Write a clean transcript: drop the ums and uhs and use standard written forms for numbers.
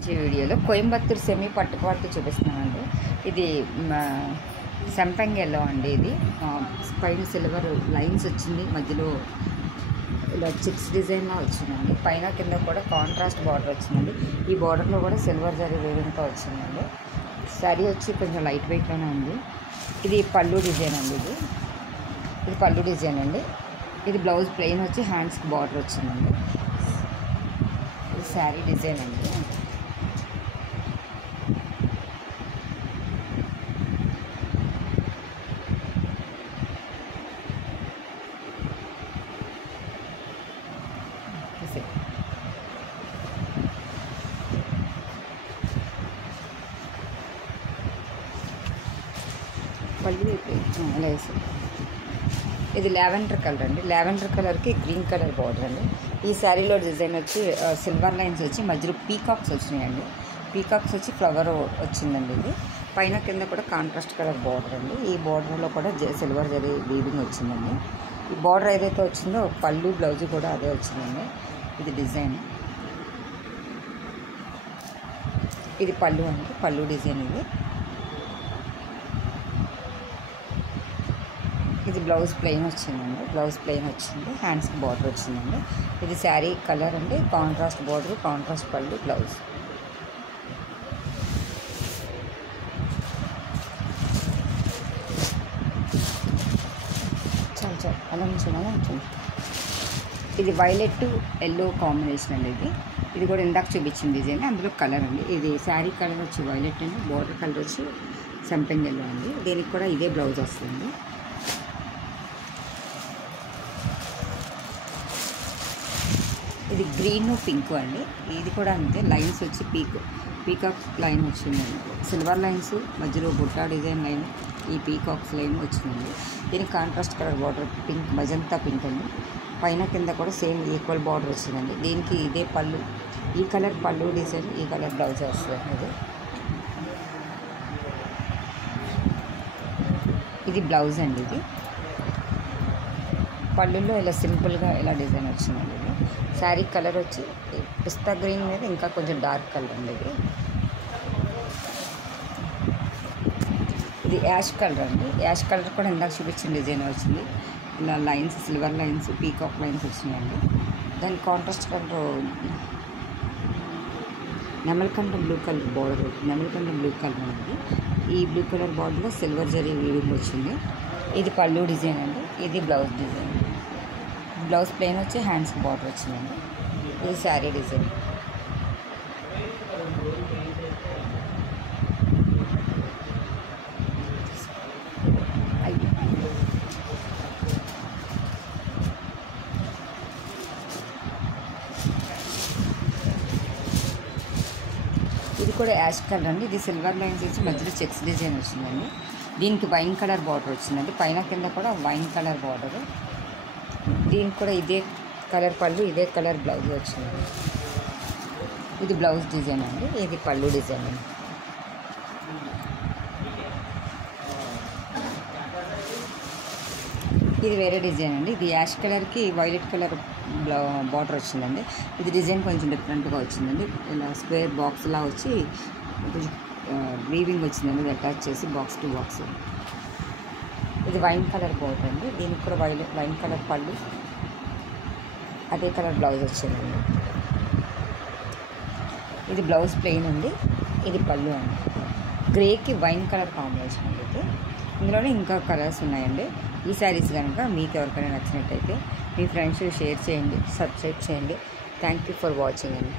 ఈ వీడియోలో కోయంబత్తూర్ సెమీ పట్టుపాటు చూపిస్తున్నానండి. ఇది సంపంగి ఎల్లో అండి. ఇది పైన సిల్వర్ లైన్స్ వచ్చింది, మధ్యలో ఇలా చిక్స్ డిజైన్లా వచ్చిందండి. పైన కింద కూడా కాంట్రాస్ట్ బార్డర్ వచ్చిందండి. ఈ బార్డర్లో కూడా సిల్వర్ జరీ వేవింగ్తో వచ్చిందండి. శారీ వచ్చి కొంచెం లైట్ వెయిట్లోనే ఉంది. ఇది పళ్ళు డిజైన్ అండి. ఇది పళ్ళు డిజైన్ అండి. ఇది బ్లౌజ్ ప్లెయిన్ వచ్చి హ్యాండ్స్కి బార్డర్ వచ్చిందండి. ఇది శారీ డిజైన్ అండి. పళ్ళు లేస్ ఇది లావెండర్ కలర్ అండి. లావెండర్ కలర్కి గ్రీన్ కలర్ బార్డర్ అండి. ఈ శారీలో డిజైన్ వచ్చి సిల్వర్ లైన్స్ వచ్చి మధ్యలో పీకాక్స్ వచ్చినాయండి. పీకాక్స్ వచ్చి ఫ్లవర్ వచ్చిందండి. ఇది పైన కింద కూడా కాంట్రాస్ట్ కలర్ బార్డర్ అండి. ఈ బార్డర్లో కూడా సిల్వర్ జరీ వీవింగ్ వచ్చిందండి. ఈ బార్డర్ ఏదైతే వచ్చిందో పళ్ళు బ్లౌజ్ కూడా అదే వచ్చిందండి. ఇది డిజైన్, ఇది పళ్ళు అండి. పళ్ళు డిజైన్ ఇది బ్లౌజ్ ప్లెయిన్ వచ్చిందండి. బ్లౌజ్ ప్లెయిన్ వచ్చింది, హ్యాండ్స్కి బార్డర్ వచ్చిందండి. ఇది శారీ కలర్ అండి. కాంట్రాస్ట్ బార్డర్, కాంట్రాస్ట్ పళ్ళు, బ్లౌజ్. చాలా అలా నుంచి ఇది వైలెట్ ఎల్లో కాంబినేషన్ అండి. ఇది కూడా ఇందాక చూపించింది డిజైన్, అందులో కలర్ అండి. ఇది శారీ కలర్ వచ్చి వైలెట్ అండి. బార్డర్ కలర్ వచ్చి సంపెంగ్ ఎల్లో అండి. దీనికి కూడా ఇదే బ్లౌజ్ వస్తుంది. ఇది గ్రీన్ పింక్ అండి. ఇది కూడా అంతే, లైన్స్ వచ్చి పీకాక్స్ లైన్ వచ్చిందండి. సిల్వర్ లైన్స్ మధ్యలో బుట్టా డిజైన్ లైన్, ఈ పీకాక్స్ లైన్ వచ్చిందండి. దీనికి contrast colour border pink, magenta pink అండి. పైన కింద కూడా సేమ్ ఈక్వల్ బార్డర్ వచ్చిందండి. దీనికి ఇదే పళ్ళు, ఈ కలర్ పళ్ళు డిజైన్, ఈ కలర్ బ్లౌజ్ వస్తుంది. ఇది బ్లౌజ్ అండి. ఇది పళ్ళులో ఇలా సింపుల్గా ఇలా డిజైన్ వచ్చిందండి. ఇది శారీ కలర్ వచ్చి పిస్తా గ్రీన్ మీద ఇంకా కొంచెం డార్క్ కలర్ అండి. ఇది యాష్ కలర్ అండి. యాష్ కలర్ కూడా ఇందాక చూపించిన డిజైన్ వచ్చింది. ఇలా lines, silver lines, peacock lines వచ్చినాయండి. దాని కాంట్రాస్ట్ కలర్ నెమలికంఠ బ్లూ కలర్ బార్డర్, నెమలికంఠ బ్లూ కలర్ అండి. ఈ బ్లూ కలర్ బార్డర్లో సిల్వర్ జరీ వీవింగ్ వచ్చింది. ఇది పళ్ళు డిజైన్ అండి. ఇది బ్లౌజ్ డిజైన్. బ్లౌజ్ ప్లెయిన్ వచ్చి హ్యాండ్స్కి బార్డర్ వచ్చిందండి. ఇది శారీ డిజైన్. ఇది కూడా యాష్ కలర్ అండి. ఇది సిల్వర్ లైన్స్ వచ్చి మధ్యలో చెక్స్ డిజైన్ వచ్చిందండి. దీనికి వైన్ కలర్ బార్డర్ వచ్చిందండి. పైన కింద కూడా వైన్ కలర్ బార్డర్. దీనికి కూడా ఇదే కలర్ పళ్ళు, ఇదే కలర్ బ్లౌజ్ వచ్చిందండి. ఇది బ్లౌజ్ డిజైన్ అండి. ఇది పళ్ళు డిజైన్ అండి. ఇది వేరే డిజైన్ అండి. ఇది యాష్ కలర్కి వైలెట్ కలర్ బార్డర్ వచ్చిందండి. ఇది డిజైన్ కొంచెం డిఫరెంట్గా వచ్చిందండి. ఇలా స్క్వేర్ బాక్స్లా వచ్చి వీవింగ్ వచ్చిందండి. ఇది అటాచ్ చేసి బాక్స్ టు బాక్స్. ఇది వైన్ కలర్ బార్డర్ అండి. దీనికి కూడా వైన్ కలర్ పళ్ళు, అదే కలర్ బ్లౌజ్ వచ్చిందండి. ఇది బ్లౌజ్ ప్లెయిన్ అండి. ఇది పళ్ళు అండి. గ్రేకి వైన్ కలర్ కాంబినేషన్ అండి. ఇందులోనే ఇంకా కలర్స్ ఉన్నాయండి. ఈ శారీస్ కనుక మీకు ఎవరికైనా నచ్చినట్టయితే మీ ఫ్రెండ్స్ షేర్ చేయండి, సబ్స్క్రైబ్ చేయండి. థ్యాంక్ యూ ఫర్ వాచింగ్ అండి.